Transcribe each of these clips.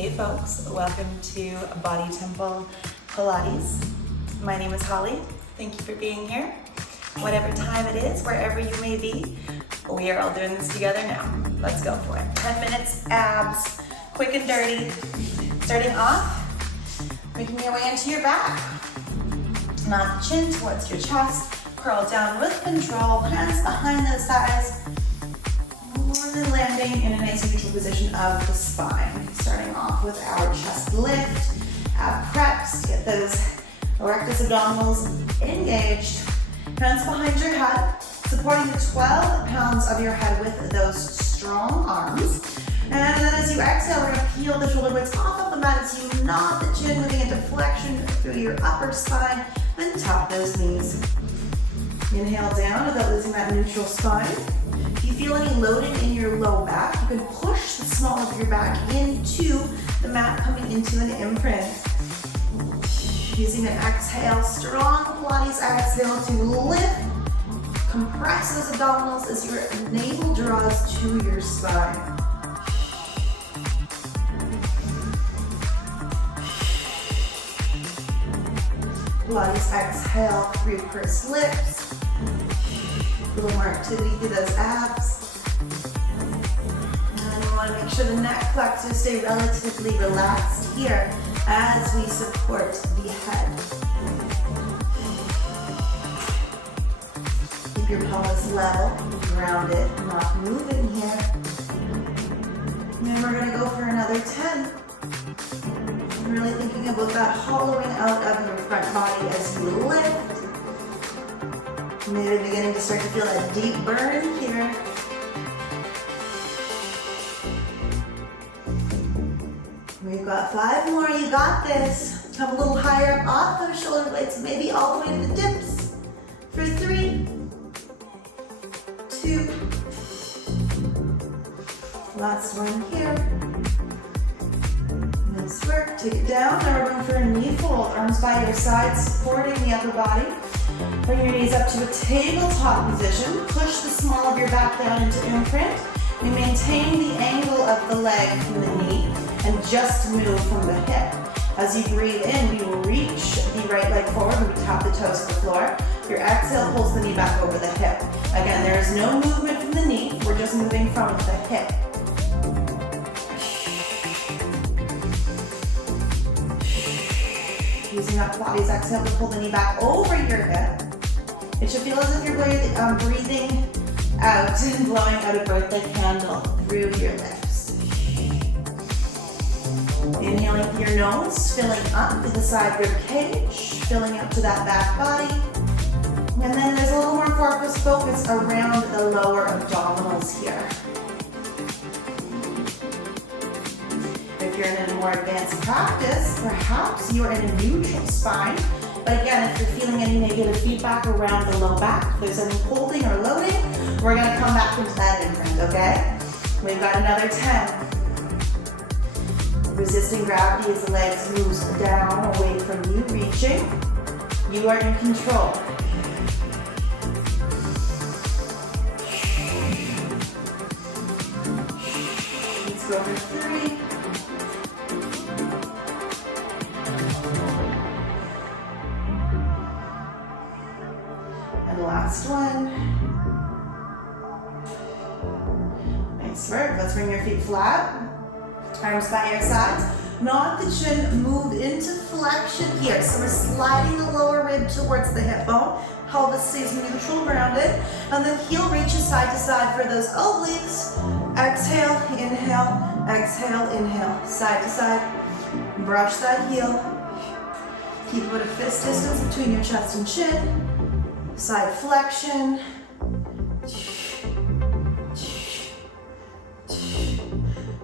Hey folks, welcome to Body Temple Pilates. My name is Holly. Thank you for being here. Whatever time it is, wherever you may be, we are all doing this together now. Let's go for it. 10 minutes, abs, quick and dirty. Starting off, making your way into your back. Nod the chin towards your chest. Curl down with control, hands behind the thighs. And then landing in a nice neutral position of the spine. Starting off with our chest lift, ab preps, get those erectus abdominals engaged. Hands behind your head, supporting the 12 pounds of your head with those strong arms. And then as you exhale, we're going to peel the shoulder blades off of the mat as you nod the chin, moving into flexion through your upper spine, and tap those knees. Inhale down without losing that neutral spine. If you feel any loading in your low back, you can push the small of your back into the mat, coming into an imprint. Using an exhale, strong Pilates exhale to lift. Compress those abdominals as your navel draws to your spine. Pilates exhale through pursed lips. A little more activity through those abs. And we want to make sure the neck flexors stay relatively relaxed here as we support the head. Keep your pelvis level, grounded, not moving here. And we're going to go for another 10. Really thinking about that hollowing out of your front body as you lift. Maybe beginning to start to feel that deep burn here. We've got 5 more, you got this. Come a little higher up off those shoulder blades, maybe all the way to the dips. For 3, 2, last one here. Nice work, take it down. Now we're going for a knee fold, arms by your sides, supporting the upper body. Bring your knees up to a tabletop position. Push the small of your back down into imprint. We maintain the angle of the leg from the knee and just move from the hip. As you breathe in, we will reach the right leg forward and we tap the toes to the floor. Your exhale pulls the knee back over the hip. Again, there is no movement from the knee. We're just moving from the hip. Using that Pilates exhale to pull the knee back over your hip. It should feel as if you're breathing out and blowing out a birthday candle through your lips. Inhaling through your nose, filling up to the side rib cage, filling up to that back body. And then there's a little more focus around the lower abdominals here. If you're in a more advanced practice, perhaps you're in a neutral spine. But again, if you're feeling any negative feedback around the low back, if there's any holding or loading, we're going to come back into that imprint, okay? We've got another 10. Resisting gravity as the legs moves down away from you, reaching. You are in control. Let's go for 3. Last one. Nice work. Let's bring your feet flat. Arms by your sides. Nod the chin, move into flexion here. So we're sliding the lower rib towards the hip bone. Pelvis stays neutral, grounded. And then heel reaches side to side for those obliques. Exhale, inhale. Side to side. Brush that heel. Keep about a fist distance between your chest and chin. Side flexion.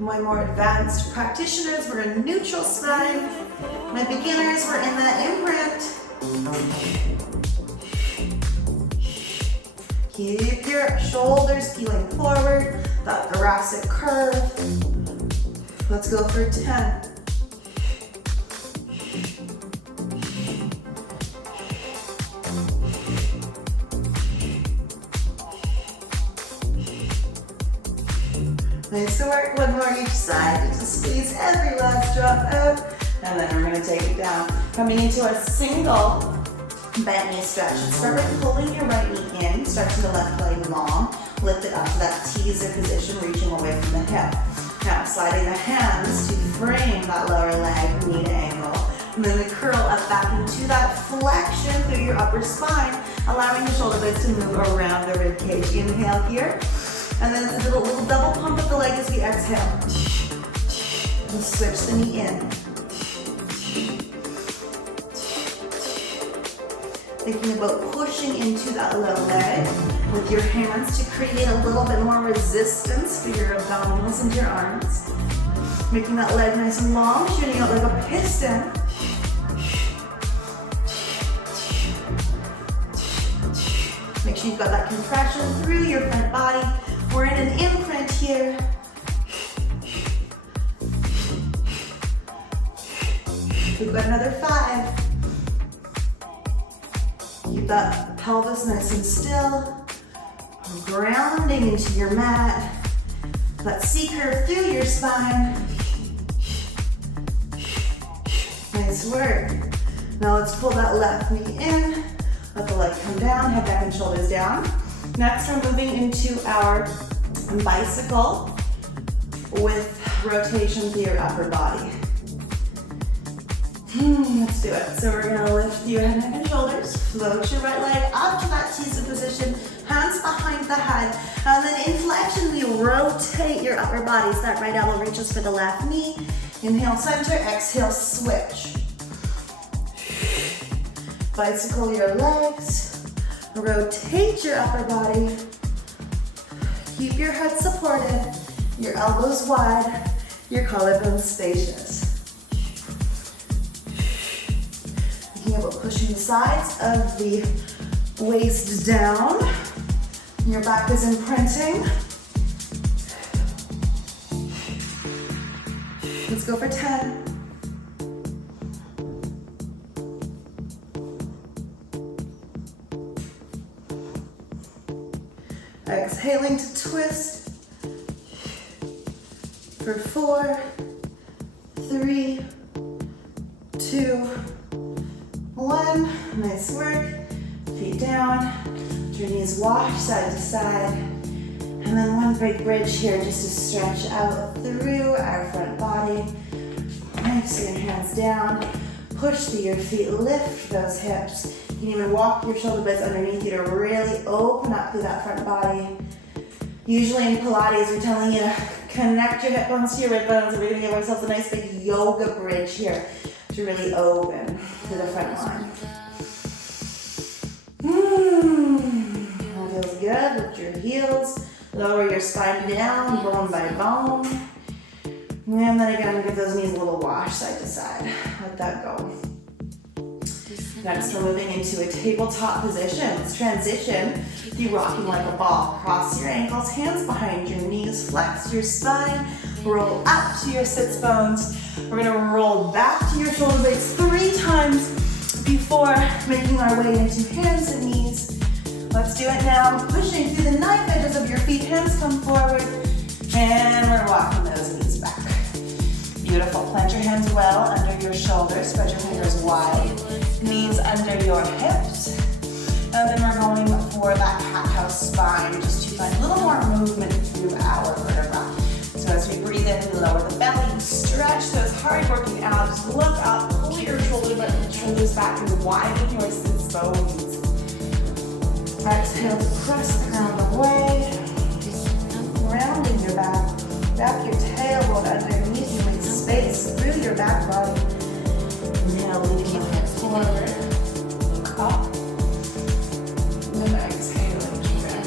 My more advanced practitioners, we're in neutral spine. My beginners, we're in that imprint. Keep your shoulders peeling forward, that thoracic curve. Let's go for 10. Nice to work. One more each side. Just squeeze every last drop out. And then we're gonna take it down. Coming into a single bent knee stretch. Start by pulling your right knee in, stretching the left leg long. Lift it up to that teaser position, reaching away from the hip. Now, sliding the hands to frame that lower leg, knee to ankle. And then the curl up back into that flexion through your upper spine, allowing the shoulder blades to move around the rib cage. Inhale here. And then a little double pump of the leg as we exhale. And switch the knee in. Thinking about pushing into that low leg with your hands to create a little bit more resistance for your abdominals and your arms. Making that leg nice and long, shooting out like a piston. Make sure you've got that compression through your front body. We're in an imprint here. We've got another 5. Keep that pelvis nice and still. Grounding into your mat. That C curve through your spine. Nice work. Now let's pull that left knee in. Let the leg come down, head back and shoulders down. Next, we're moving into our bicycle with rotation through your upper body. Let's do it. So we're gonna lift your head, neck, and shoulders. Float your right leg up to that teaser position. Hands behind the head. And then in flexion, we rotate your upper body. So that right elbow reaches for the left knee. Inhale, center. Exhale, switch. Bicycle your legs, rotate your upper body, keep your head supported, your elbows wide, your collarbones spacious. Thinking about pushing the sides of the waist down, your back is imprinting. Let's go for 10. Exhaling to twist for 4, 3, 2, 1. Nice work. Feet down. Your knees wash side to side. And then one big bridge here just to stretch out through our front body. Nice, your hands down. Push through your feet, lift those hips. You can even walk your shoulder blades underneath you to really open up through that front body. Usually in Pilates, we're telling you to connect your hip bones to your rib bones. We're gonna give ourselves a nice big yoga bridge here to really open to the front line. That feels good. Lift your heels, lower your spine down, bone by bone. And then again, give those knees a little wash side to side. Let that go. Next, we're moving into a tabletop position. Let's transition through rocking like a ball. Cross your ankles, hands behind your knees, flex your spine, roll up to your sits bones. We're gonna roll back to your shoulder blades 3 times before making our way into hands and knees. Let's do it now. Pushing through the knife edges of your feet, hands come forward, and we're walking those knees back. Beautiful. Plant your hands well under your shoulders. Spread your fingers wide. Knees under your hips. And then we're going for that cat-cow spine, just to find a little more movement through our vertebra. So as we breathe in, we lower the belly, stretch those hard working abs, look up, pull your shoulders back and widen your sits bones. Exhale to press the ground away. Rounding your back. Wrap your tailbone underneath you, make space through your back body. Now leading your hips forward, up, and then exhaling down.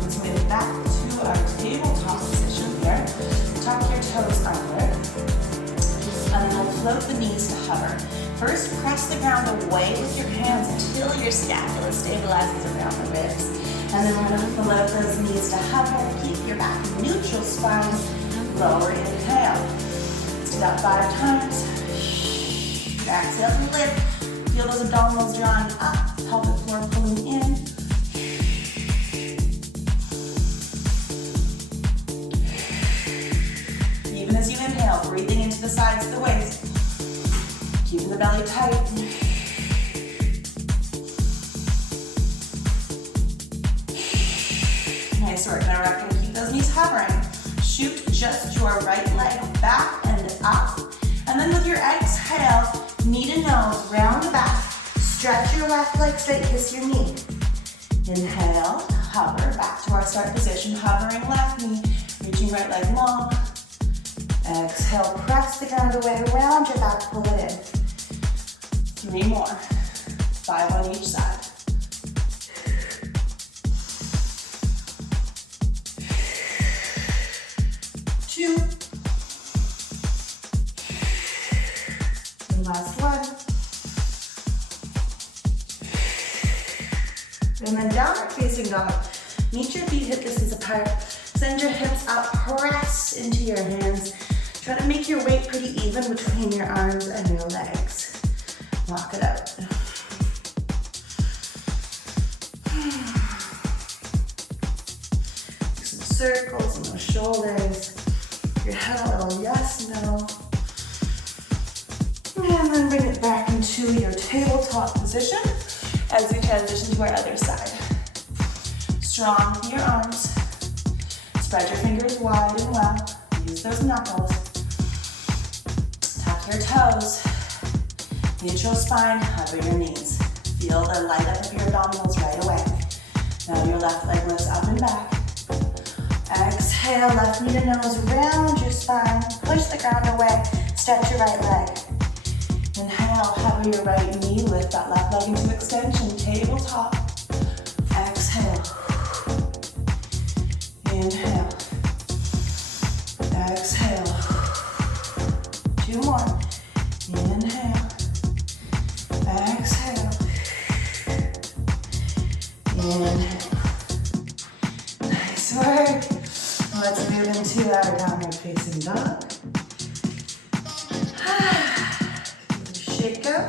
Let's move back to our tabletop position here. Tuck your toes under, and then we'll float the knees to hover. First, press the ground away with your hands until your scapula stabilizes around the ribs. And then we're going to float those knees to hover. Keep your back neutral, spine lower. Inhale. Let's do that 5 times. Exhale and lift. Feel those abdominals drawing up. Pelvic floor pulling in. as you inhale, breathing into the sides of the waist. Keeping the belly tight. Nice work. Now we're going to keep those knees hovering. Shoot just your right leg back and up. And then with your exhale, knee to nose, round the back. Stretch your left leg straight, kiss your knee. Inhale, hover, back to our start position. Hovering left knee, reaching right leg long. Exhale, press the ground away, round your back, pull it in. 3 more, 5 on each side. Two. And last one. And then downward facing dog. Meet your feet hip distance apart. Send your hips up, press into your hands. Try to make your weight pretty even between your arms and your legs. Walk it out. Some circles in those shoulders. Your head a little yes, no. And then bring it back into your tabletop position as we transition to our other side. Strong through your arms. Spread your fingers wide and well. Use those knuckles. Tuck your toes. Neutral spine, hover your knees. Feel the light up of your abdominals right away. Now your left leg lifts up and back. Exhale, left knee to nose, round your spine. Push the ground away. Stretch your right leg. Inhale, hover your right knee, lift that left leg into extension, tabletop. Exhale. Inhale. Exhale. 2 more. Inhale. Exhale. Inhale. Nice work. Let's move into our downward facing dog. Shake up.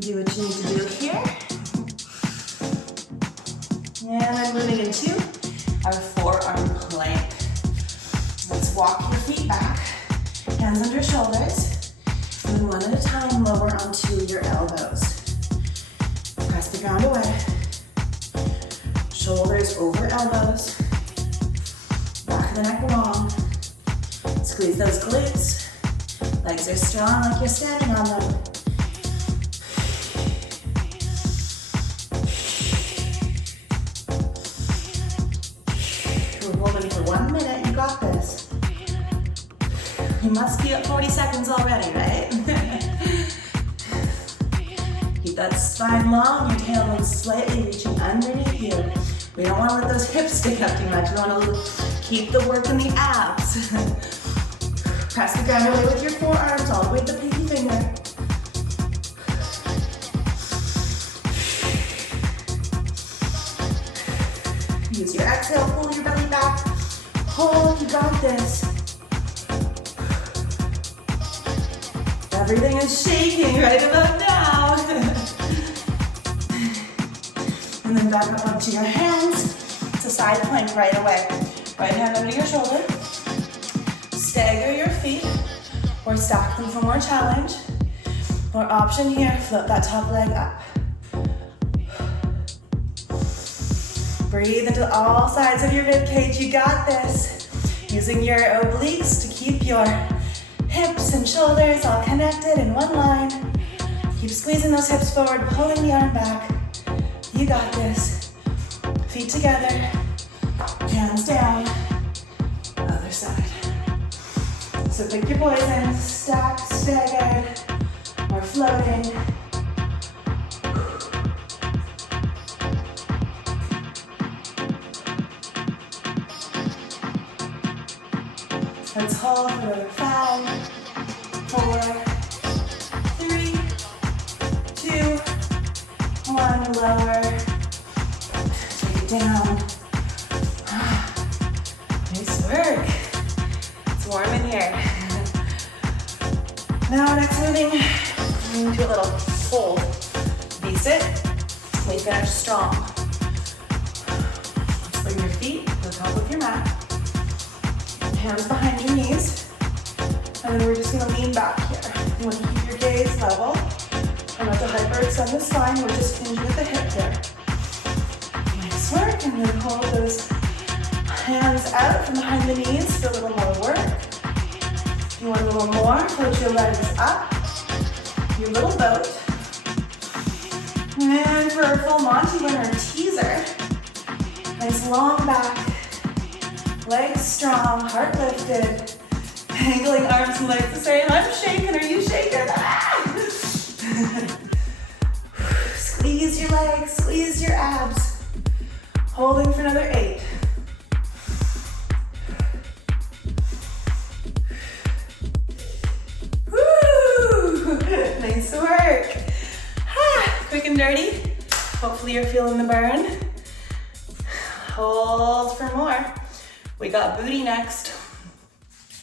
Do what you need to do here. And then moving into our forearm plank. Let's walk your feet back. Hands under shoulders. And one at a time, lower onto your elbows. Press the ground away. Shoulders over elbows. Back of the neck long. Squeeze those glutes. Legs are strong like you're standing on them. We're holding for 1 minute. You got this. You must be at 40 seconds already, right? Keep that spine long, your tailbone slightly reaching underneath you. We don't want to let those hips stick up too much. We want to keep the work in the abs. Press the ground away with your forearms all the way to the pinky finger. Use your exhale, pull your belly back. Hold, you got this. Everything is shaking right about now. And then back up onto your hands. It's a side plank right away. Right hand under your shoulder. Stagger your feet or stack them for more challenge. Or option here, flip that top leg up. Breathe into all sides of your rib cage. You got this. Using your obliques to keep your hips and shoulders all connected in one line. Keep squeezing those hips forward, pulling the arm back. You got this. Feet together, hands down, other side. So pick your poison, stacked, staggered, or floating. Let's hold for another 5, 4, 3, 2, 1, lower. Take it down. Nice work. It's warm in here. Now next moving into a little fold. V-sit. We finish strong. Let's bring your feet to the top of your mat. Hands behind your knees. And then we're just gonna lean back here. You wanna keep your gaze level. Try not to hyperextend the spine. We're just hinging at the hip here. Nice work, and then hold those hands out from behind the knees for a little more work. If you want a little more, float your legs up, your little boat. And for our full Monty, we're in our teaser. Nice long back, legs strong, heart lifted. Angling arms and legs the same. I'm shaking, are you shaking? Ah! Squeeze your legs, squeeze your abs. Holding for another 8. Woo! Nice work. Quick and dirty. Hopefully you're feeling the burn. Hold for more. We got booty next.